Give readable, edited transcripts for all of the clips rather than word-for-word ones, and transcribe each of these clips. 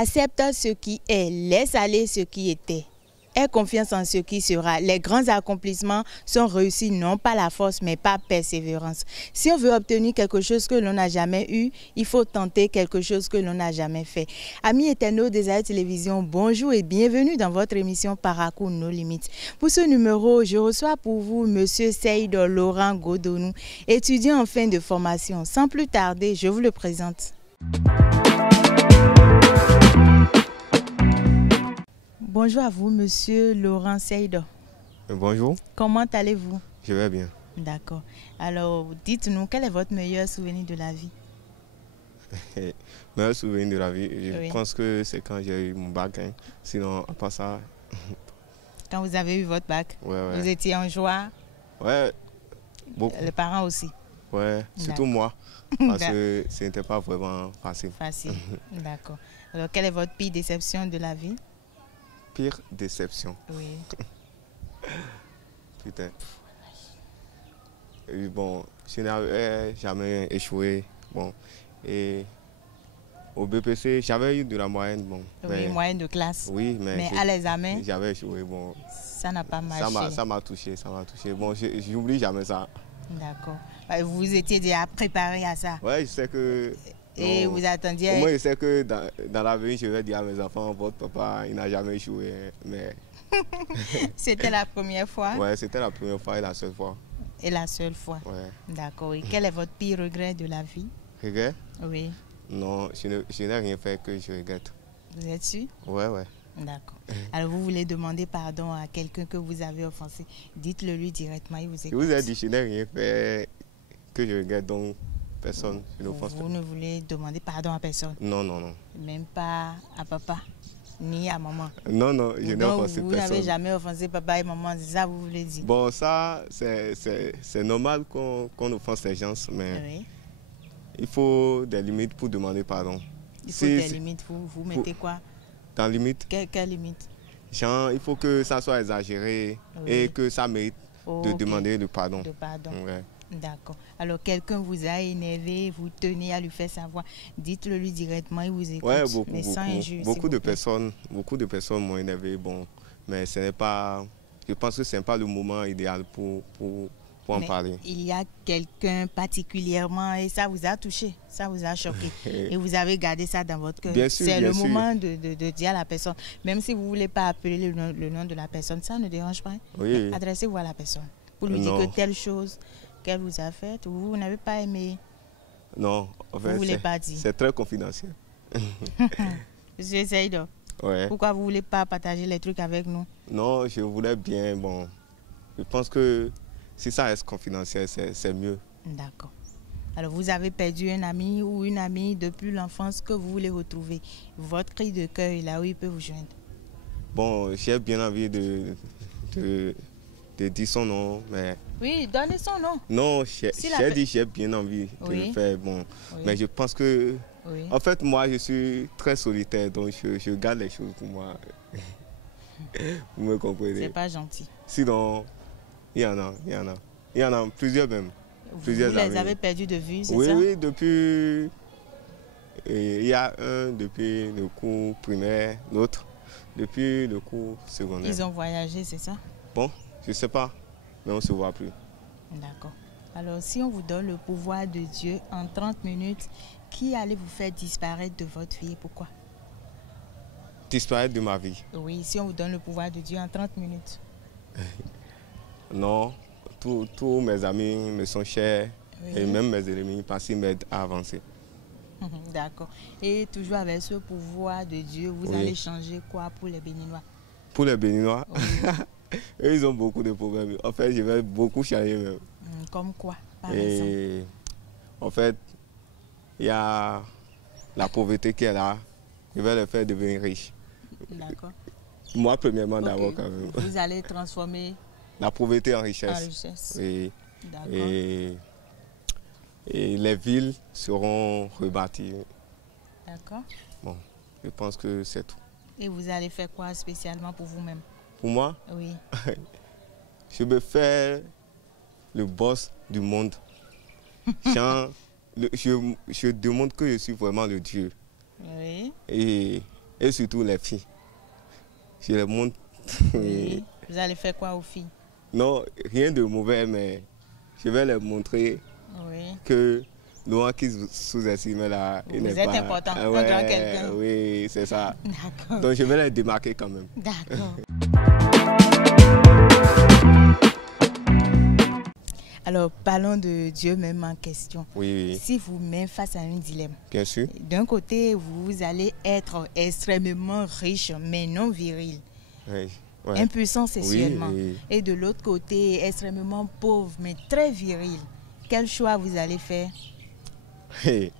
Accepte ce qui est, laisse aller ce qui était. Aie confiance en ce qui sera. Les grands accomplissements sont réussis non par la force, mais par persévérance. Si on veut obtenir quelque chose que l'on n'a jamais eu, il faut tenter quelque chose que l'on n'a jamais fait. Amis internautes des Ayo Télévision, bonjour et bienvenue dans votre émission Parcours nos limites. Pour ce numéro, je reçois pour vous M. Seydou Laurent Godonou, étudiant en fin de formation. Sans plus tarder, je vous le présente. Bonjour à vous, Monsieur Laurent Seydou. Bonjour. Comment allez-vous? Je vais bien. D'accord. Alors, dites-nous, quel est votre meilleur souvenir de la vie? Meilleur souvenir de la vie, je pense que c'est quand j'ai eu mon bac. Hein. Sinon, à part ça... Quand vous avez eu votre bac, ouais. Vous étiez en joie? Ouais, beaucoup. Les parents aussi? Ouais, surtout moi. Parce que ce n'était pas vraiment facile. Facile, d'accord. Alors, quelle est votre pire déception de la vie? Pire déception? Oui. Putain. Et bon, je n'avais jamais échoué. Bon, et au BPC, j'avais eu de la moyenne. Bon, oui, moyenne de classe. Oui, mais à l'examen, j'avais échoué. Bon, ça n'a pas marché. Ça m'a touché, Bon, j'oublie jamais ça. D'accord. Vous étiez déjà préparé à ça? Oui, je sais que... Et vous attendiez... Moi, je sais que dans l'avenir, je vais dire à mes enfants, votre papa, il n'a jamais échoué. Mais... C'était la première fois? Oui, c'était la première fois et la seule fois. Et la seule fois? Oui. D'accord. Et quel est votre pire regret de la vie? Regret? Oui. Non, je n'ai rien fait que je regrette. Vous êtes sûr? Oui. D'accord. Alors, vous voulez demander pardon à quelqu'un que vous avez offensé. Dites-le lui directement, il vous écoute. Je vous ai dit, je n'ai rien fait que je regrette, donc personne. Je n'offense pas. Vous ne voulez demander pardon à personne? Non. Même pas à papa, ni à maman? Non, je n'ai offensé personne. Vous n'avez jamais offensé papa et maman, c'est ça vous voulez dire? Bon, ça, c'est normal qu'on offense les gens, mais oui. Il faut des limites pour demander pardon. Il faut des limites, vous mettez quoi? Dans limite? Quelle limite? Genre, il faut que ça soit exagéré et que ça mérite de demander le pardon. De pardon. Ouais. D'accord. Alors, quelqu'un vous a énervé, vous tenez à lui faire savoir. Dites-le lui directement, il vous écoute. Oui, mais sans injure, beaucoup de personnes m'ont énervé. Bon, mais ce n'est pas... Je pense que ce n'est pas le moment idéal pour en parler. Il y a quelqu'un particulièrement et ça vous a touché, ça vous a choqué. Et vous avez gardé ça dans votre cœur. C'est le moment de dire à la personne, même si vous ne voulez pas appeler le nom de la personne, ça ne dérange pas. Oui. Adressez-vous à la personne pour lui dire que telle chose qu'elle vous a faite, vous n'avez pas aimé. Non, en fait, vous ne voulez pas dire. C'est très confidentiel. Monsieur Seydou, pourquoi vous ne voulez pas partager les trucs avec nous? Non, je voulais bien, bon, je pense que si ça reste confidentiel, c'est mieux. D'accord. Alors, vous avez perdu un ami ou une amie depuis l'enfance que vous voulez retrouver. Votre cri de cœur est là où il peut vous joindre. Bon, j'ai bien envie de dire son nom, mais... Oui, donnez son nom. Non, j'ai dit j'ai bien envie de le faire, bon. Mais je pense que... En fait, moi, je suis très solitaire, donc je garde les choses pour moi. Vous me comprenez? C'est pas gentil. Sinon... Il y en a plusieurs même. Vous les avez perdus de vue, c'est ça? Oui, depuis... Il y a un depuis le cours primaire, l'autre depuis le cours secondaire. Ils ont voyagé, c'est ça? Bon, je ne sais pas, mais on ne se voit plus. D'accord. Alors, si on vous donne le pouvoir de Dieu en 30 minutes, qui allez vous faire disparaître de votre vie et pourquoi? Disparaître de ma vie? Oui, si on vous donne le pouvoir de Dieu en 30 minutes. Non, tous mes amis me sont chers et même mes ennemis parce qu'ils m'aident à avancer. D'accord. Et toujours avec ce pouvoir de Dieu, vous allez changer quoi pour les Béninois? Pour les Béninois? Eux, ils ont beaucoup de problèmes. En fait, je vais beaucoup changer même. Comme quoi, par exemple? En fait, il y a la pauvreté qui est là. Je vais les faire devenir riches. D'accord. Moi, premièrement, d'abord quand même. Vous allez transformer la pauvreté en richesse. Et les villes seront rebâties. D'accord. Bon, je pense que c'est tout. Et vous allez faire quoi spécialement pour vous-même? Pour moi? Oui. Je vais faire le boss du monde. Je demande que je suis vraiment le Dieu. Oui. Et Et surtout les filles. Je les montre. Oui. Vous allez faire quoi aux filles? Non, rien de mauvais, mais je vais leur montrer que Noah qui sous-estime là, il n'est pas... Vous êtes important, un grand quelqu'un. Oui, c'est ça. D'accord. Donc je vais les démarquer quand même. D'accord. Alors, parlons de Dieu même en question. Oui. Si vous mettez face à un dilemme. Bien sûr. D'un côté, vous allez être extrêmement riche, mais non viril. Oui. Impuissant sexuellement. Oui. Et de l'autre côté, extrêmement pauvre, mais très viril. Quel choix vous allez faire? Hey.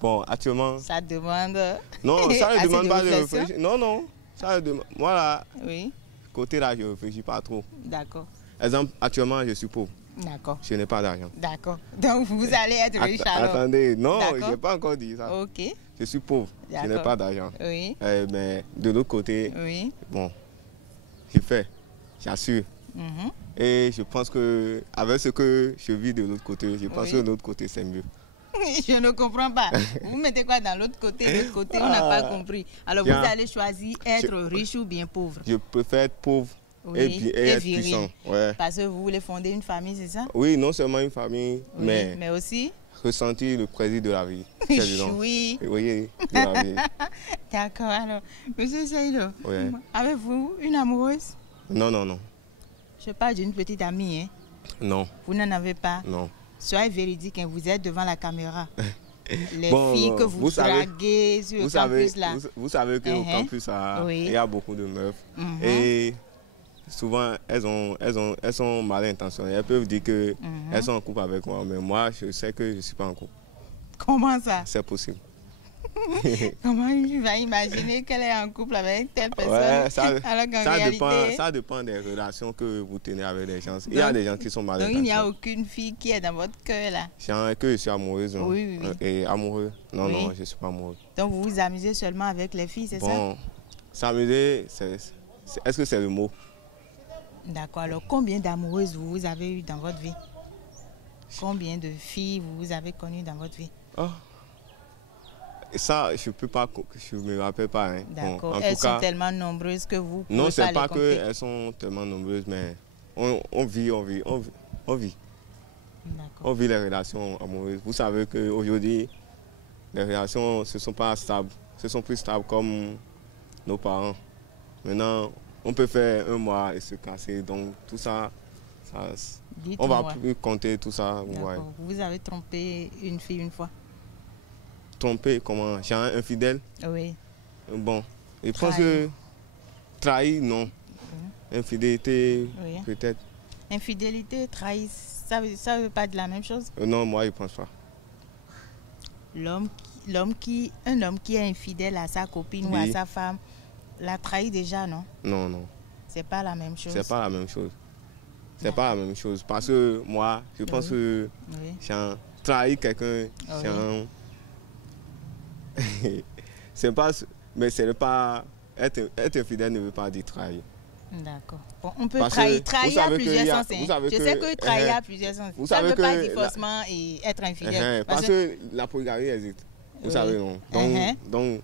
Bon, actuellement... Ça demande... Non, ça ne demande pas de réfléchir. Non. Ça demande... Moi, là, côté là, je ne réfléchis pas trop. D'accord. Exemple, actuellement, je suis pauvre. D'accord. Je n'ai pas d'argent. D'accord. Donc, vous allez être riche alors? Attendez, non, je n'ai pas encore dit ça. Ok. Je suis pauvre. Je n'ai pas d'argent. Oui. Mais de l'autre côté, bon, je fais, j'assure. Et je pense qu'avec ce que je vis de l'autre côté, je pense que de l'autre côté, c'est mieux. Je ne comprends pas. Vous mettez quoi dans l'autre côté? L'autre côté, on n'a pas compris. Alors, vous allez choisir être riche ou bien pauvre? Je préfère être pauvre et être puissant. Parce que vous voulez fonder une famille, c'est ça? Oui, non seulement une famille, mais aussi ressentir le plaisir de la vie. Oui. Oui, de la vie. D'accord. Alors, monsieur Seydou, avez-vous une amoureuse? Non. Je parle d'une petite amie, hein? Non. Vous n'en avez pas? Non. Soyez véridique, hein, vous êtes devant la caméra. Les filles que vous draguez sur le campus là. Vous savez qu'au campus, il y a beaucoup de meufs. Et souvent, elles sont mal intentionnées. Elles peuvent dire qu'elles sont en couple avec moi, mais moi, je sais que je ne suis pas en couple. Comment ça? C'est possible. Comment tu vas imaginer qu'elle est en couple avec telle personne? Ça dépend des relations que vous tenez avec les gens. Il y a des gens qui sont mal intentionnés. Donc il n'y a aucune fille qui est dans votre cœur là? Que je suis amoureuse. Non. Oui. Et amoureux? Non, je ne suis pas amoureux. Donc vous vous amusez seulement avec les filles, c'est ça? Bon, s'amuser, est-ce que c'est le mot? D'accord. Alors combien d'amoureuses vous avez eu dans votre vie? Combien de filles vous avez connues dans votre vie? Ça, je ne me rappelle pas. Hein. D'accord. Bon, elles sont tellement nombreuses que vous pouvez non, c'est pas pas qu'elles sont tellement nombreuses, mais on vit. On vit les relations amoureuses. Vous savez qu'aujourd'hui, les relations ne sont pas stables. Ce sont plus stables comme nos parents. Maintenant, on peut faire un mois et se casser. Donc, tout ça on va plus compter tout ça. Ouais. Vous avez trompé une fille une fois? Trompé, comment? Genre infidèle? Oui. Bon, je pense que trahir, non. Infidélité, peut-être. Infidélité, trahir, ça veut pas dire la même chose? Non, moi, je pense pas. Un homme qui est infidèle à sa copine ou à sa femme, l'a trahi déjà, non? Non. C'est pas la même chose? C'est pas la même chose. C'est pas la même chose. Parce que moi, je pense que trahir quelqu'un, c'est pas, mais c'est pas être infidèle ne veut pas dire trahir. D'accord. Bon, on peut trahir à plusieurs sens. Je sais que trahir à plusieurs sens. Ça ne veut pas dire forcément être infidèle. Parce que la polygamie existe. Vous savez, non. Donc,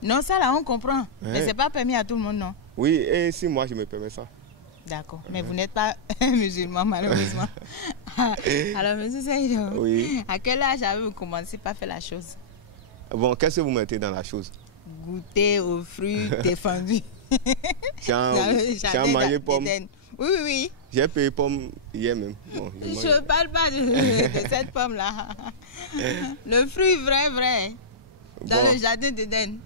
non, ça là on comprend. Mais c'est pas permis à tout le monde, non. Oui, et si moi je me permets ça. D'accord. Mais vous n'êtes pas musulman, malheureusement. Alors, monsieur Seydou, à quel âge avez-vous commencé par faire la chose? Bon, qu'est-ce que vous mettez dans la chose? Goûter aux fruits défendus. J'ai mangé pomme. Oui. J'ai payé pomme hier même. Bon, je ne parle pas de cette pomme-là. Le fruit vrai. Dans le jardin d'Éden.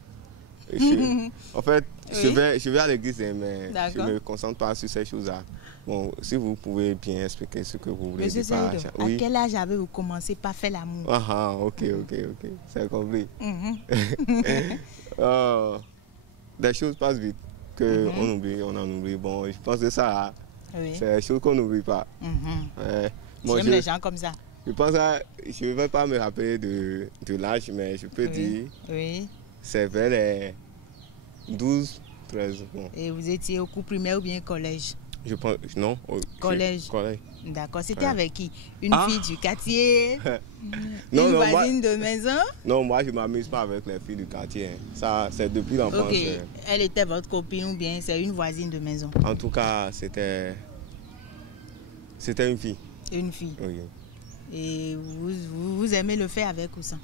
En fait, je vais à l'église, mais je ne me concentre pas sur ces choses-là. Bon, si vous pouvez bien expliquer ce que vous voulez dire. Monsieur Seydou, à quel âge avez-vous commencé par faire l'amour? Ok. C'est compris. Des choses passent vite, qu'on oublie, on en oublie. Bon, je pense que ça, c'est des choses qu'on n'oublie pas. J'aime les gens comme ça. Je pense je ne vais pas me rappeler de l'âge, mais je peux dire c'est vers les 12, 13. Bon. Et vous étiez au cours primaire ou bien collège? Je pense, non. Collège. Collège. D'accord. C'était avec qui? Une fille du quartier? Non, une non, voisine de maison? Non, moi, je ne m'amuse pas avec les filles du quartier. Hein. Ça, c'est depuis l'enfance. Ok. Elle était votre copine ou bien c'est une voisine de maison? En tout cas, c'était une fille. Une fille. Oui. Et vous aimez le faire avec ou sans?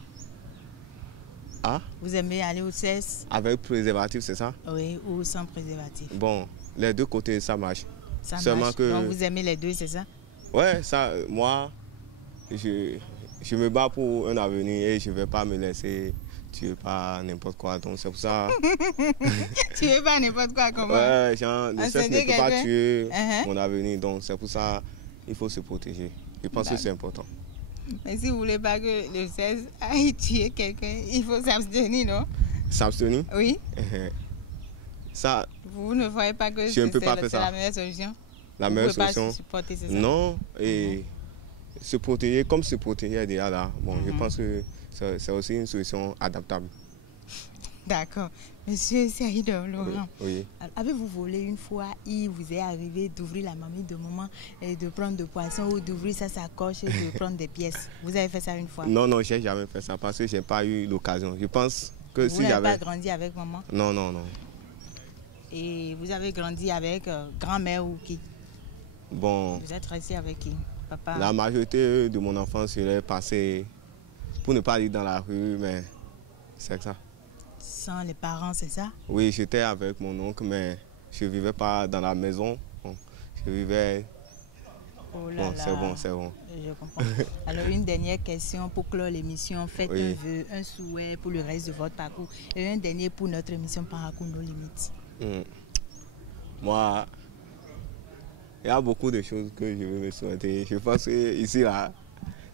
Ah? Vous aimez aller au sexe? Avec préservatif, c'est ça? Oui, ou sans préservatif? Bon, les deux côtés, ça marche. Ça Seulement marche. que... Donc vous aimez les deux, c'est ça? Ouais, ça, moi, je me bats pour un avenir et je ne vais pas me laisser tuer par n'importe quoi. Donc c'est pour ça... Tuer par n'importe quoi, comment? Ouais, genre, le sexe ne peut pas tuer mon avenir. Donc c'est pour ça qu'il faut se protéger. Je pense que c'est important. Mais si vous ne voulez pas que le sexe aille tuer quelqu'un, il faut s'abstenir, non? S'abstenir? Oui. Ça, vous ne voyez pas que c'est la meilleure solution? La meilleure solution? Pas supporter, c'est ça? Non, et se protéger, comme se protéger déjà là, bon, je pense que c'est aussi une solution adaptable. D'accord. Monsieur Saïd Laurent, oui. Avez-vous volé une fois, il vous est arrivé d'ouvrir la marmite de maman et de prendre des poissons ou d'ouvrir sa sacoche et de prendre des pièces? Vous avez fait ça une fois? Non, non, je n'ai jamais fait ça parce que je n'ai pas eu l'occasion. Je pense que si j'avais... Vous n'avez pas grandi avec maman? Non, non, non. Et vous avez grandi avec grand-mère ou qui? Bon. Vous êtes resté avec qui? Papa? La majorité de mon enfance, je l'ai passé, pour ne pas dire dans la rue, mais c'est ça. Sans les parents, c'est ça? Oui, j'étais avec mon oncle, mais je ne vivais pas dans la maison. Bon, je vivais... Oh là là. C'est bon, c'est bon. Je comprends. Alors, une dernière question pour clore l'émission. Faites un vœu, un souhait pour le reste de votre parcours. Et un dernier pour notre émission Parcours nos limites. Moi, il y a beaucoup de choses que je veux me souhaiter. Je pense que ici, là,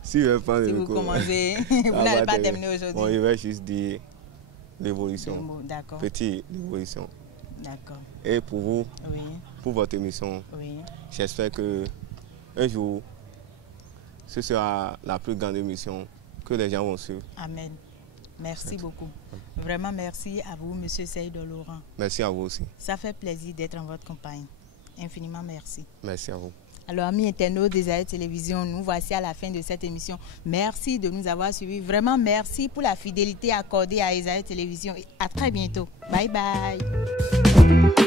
si vous commencez, vous n'allez pas terminer aujourd'hui. Bon, je vais juste dire l'évolution. D'accord. Petite évolution. D'accord. Et pour vous, pour votre émission, j'espère que un jour, ce sera la plus grande émission que les gens vont suivre. Amen. Merci beaucoup. Vraiment merci à vous, Monsieur Saïd Laurent. Merci à vous aussi. Ça fait plaisir d'être en votre compagnie. Infiniment merci. Merci à vous. Alors, amis internautes des Ayotte Télévision, nous voici à la fin de cette émission. Merci de nous avoir suivis. Vraiment, merci pour la fidélité accordée à Ayotte Télévision. Et à très bientôt. Bye bye.